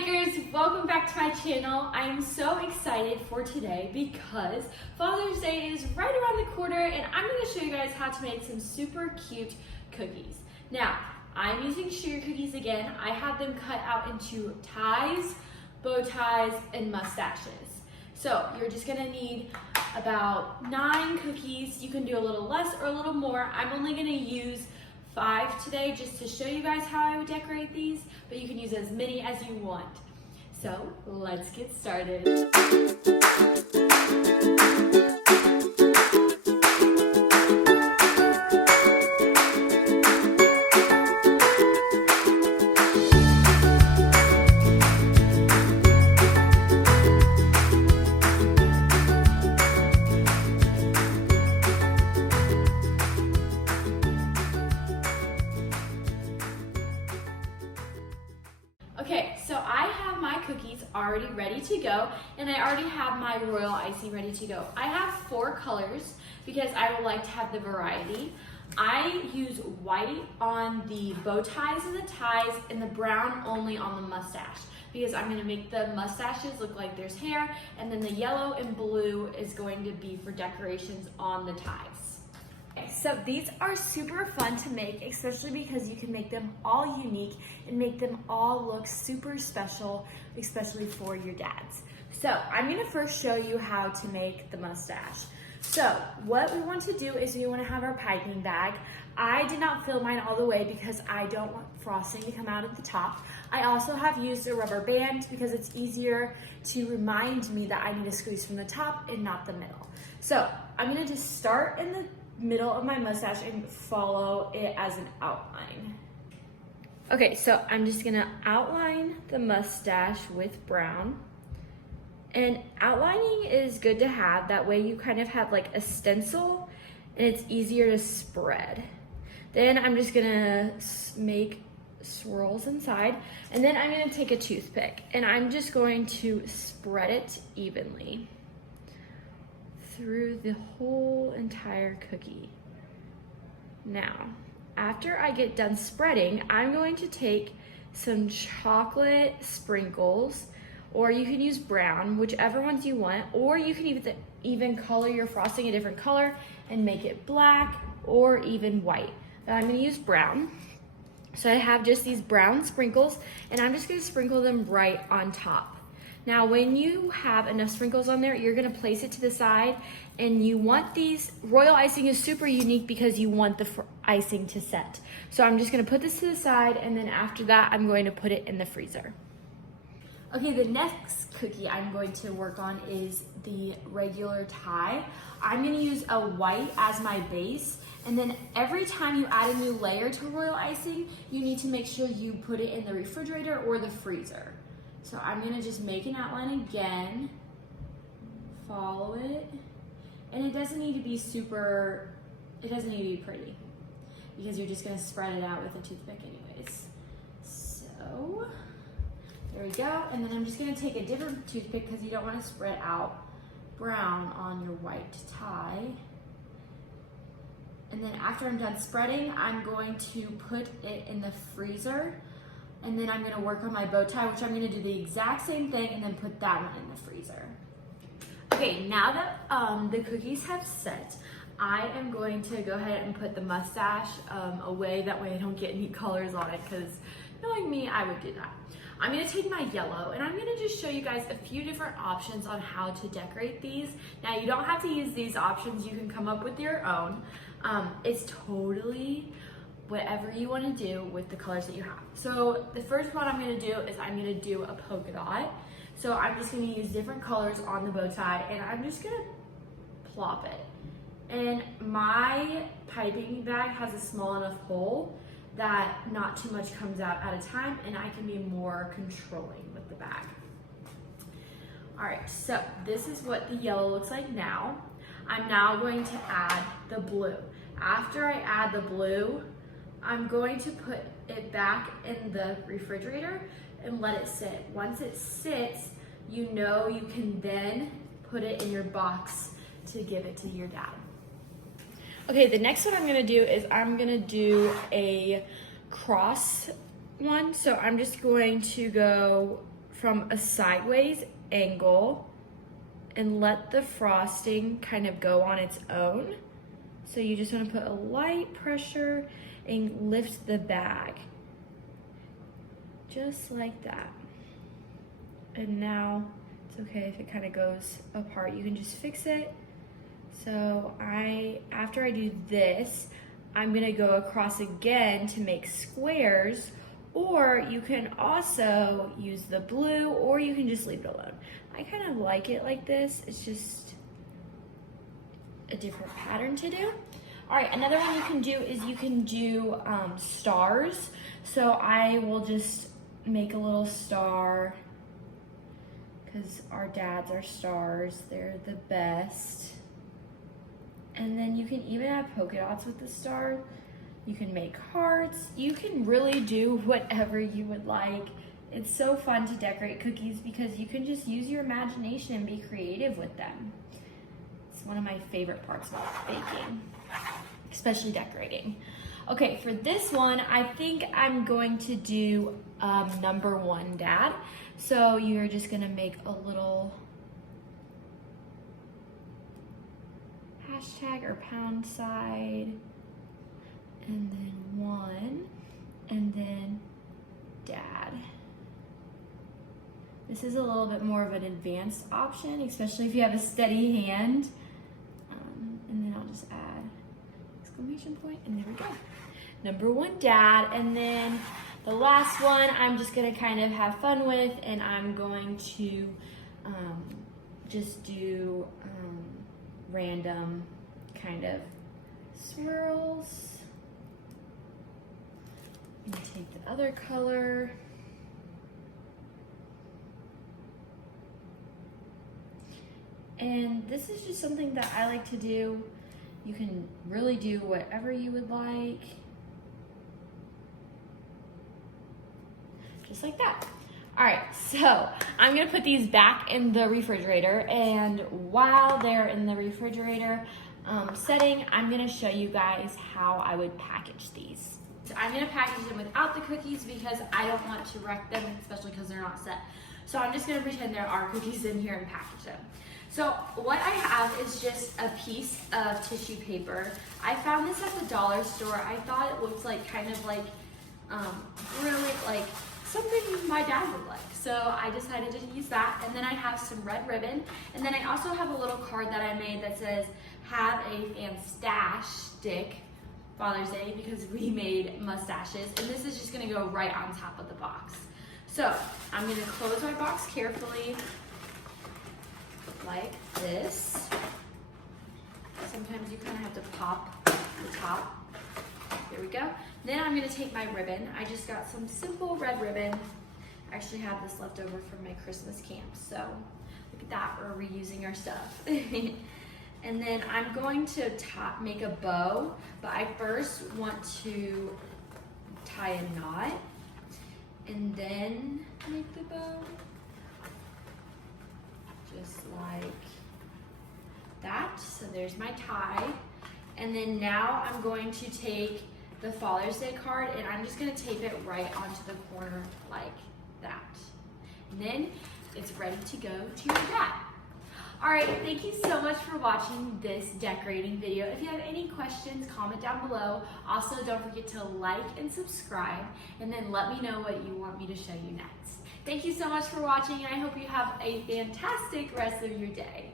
bakers, welcome back to my channel. I am so excited for today because Father's Day is right around the corner and I'm going to show you guys how to make some super cute cookies. Now, I'm using sugar cookies again. I have them cut out into ties, bow ties, and mustaches. So you're just going to need about 9 cookies. You can do a little less or a little more. I'm only going to use 5 today just to show you guys how I would decorate these, but you can use as many as you want. So let's get started. Okay, so I have my cookies already ready to go, and I already have my royal icing ready to go. I have 4 colors because I would like to have the variety. I use white on the bow ties and the ties, and the brown only on the mustache because I'm going to make the mustaches look like there's hair, and then the yellow and blue is going to be for decorations on the ties. So these are super fun to make, especially because you can make them all unique and make them all look super special, especially for your dads. So I'm gonna first show you how to make the mustache. So what we want to do is we want to have our piping bag. I did not fill mine all the way because I don't want frosting to come out at the top. I also have used a rubber band because it's easier to remind me that I need to squeeze from the top and not the middle. So I'm gonna just start in the middle of my mustache and follow it as an outline. Okay, so I'm just gonna outline the mustache with brown. And outlining is good to have, that way you kind of have like a stencil and it's easier to spread. Then I'm just gonna make swirls inside, and then I'm gonna take a toothpick and I'm just going to spread it evenly through the whole entire cookie. Now, after I get done spreading, I'm going to take some chocolate sprinkles, or you can use brown, whichever ones you want, or you can even color your frosting a different color and make it black or even white. But I'm gonna use brown. So I have just these brown sprinkles, and I'm just gonna sprinkle them right on top. Now, when you have enough sprinkles on there, you're gonna place it to the side, and you want these, royal icing is super unique because you want the icing to set. So I'm just gonna put this to the side, and then after that, I'm going to put it in the freezer. Okay, the next cookie I'm going to work on is the regular tie. I'm gonna use a white as my base, and then every time you add a new layer to royal icing, you need to make sure you put it in the refrigerator or the freezer. So I'm gonna just make an outline again, follow it, and it doesn't need to be pretty because you're just gonna spread it out with a toothpick anyways. So there we go, and then I'm just gonna take a different toothpick because you don't wanna spread out brown on your white tie. And then after I'm done spreading, I'm going to put it in the freezer. And then I'm gonna work on my bow tie, which I'm gonna do the exact same thing and then put that one in the freezer. Okay, now that the cookies have set, I am going to go ahead and put the mustache away. That way I don't get any colors on it, because knowing me, I would do that. I'm gonna take my yellow and I'm gonna just show you guys a few different options on how to decorate these. Now, you don't have to use these options. You can come up with your own. It's totally whatever you want to do with the colors that you have. So the first one I'm going to do is I'm going to do a polka dot. So I'm just going to use different colors on the bow tie, and I'm just going to plop it. And my piping bag has a small enough hole that not too much comes out at a time, and I can be more controlling with the bag. All right, so this is what the yellow looks like now. I'm now going to add the blue. After I add the blue, I'm going to put it back in the refrigerator and let it sit. Once it sits, you know you can then put it in your box to give it to your dad. Okay, the next one I'm gonna do is I'm gonna do a cross one. So I'm just going to go from a sideways angle and let the frosting kind of go on its own. So you just want to put a light pressure and lift the bag. Just like that. And now it's okay if it kind of goes apart. You can just fix it. So after I do this, I'm gonna go across again to make squares, or you can also use the blue, or you can just leave it alone. I kind of like it like this. It's just a different pattern to do. All right, another one you can do is you can do stars. So I will just make a little star because our dads are stars. They're the best. And then you can even have polka dots with the star. You can make hearts. You can really do whatever you would like. It's so fun to decorate cookies because you can just use your imagination and be creative with them. It's one of my favorite parts about baking, especially decorating. Okay, for this one, I think I'm going to do number 1 dad. So you're just gonna make a little hashtag or pound side, and then 1, and then dad. This is a little bit more of an advanced option, especially if you have a steady hand. And then I'll just add exclamation point, and there we go. Number 1 dad, and then the last one I'm just gonna kind of have fun with, and I'm going to just do random kind of swirls. And take the other color. And this is just something that I like to do. You can really do whatever you would like. Just like that. All right, so I'm gonna put these back in the refrigerator, and while they're in the refrigerator setting, I'm gonna show you guys how I would package these. So I'm gonna package them without the cookies because I don't want to wreck them, especially because they're not set. So I'm just gonna pretend there are cookies in here and package them. So what I have is just a piece of tissue paper. I found this at the dollar store. I thought it looked like kind of like really like something my dad would like. So I decided to use that. And then I have some red ribbon. And then I also have a little card that I made that says, have a fantastic Father's Day, because we made mustaches. And this is just gonna go right on top of the box. So I'm gonna close my box carefully, like this. Sometimes you kind of have to pop the top. There we go. Then I'm gonna take my ribbon. I just got some simple red ribbon. I actually have this left over from my Christmas camp, so look at that, we're reusing our stuff. And then I'm going to make a bow, but I first want to tie a knot and then make the bow. Just like that. So there's my tie. And then now I'm going to take the Father's Day card and I'm just gonna tape it right onto the corner like that. And then it's ready to go to your dad. All right, thank you so much for watching this decorating video. If you have any questions, comment down below. Also, don't forget to like and subscribe, and then let me know what you want me to show you next. Thank you so much for watching, and I hope you have a fantastic rest of your day.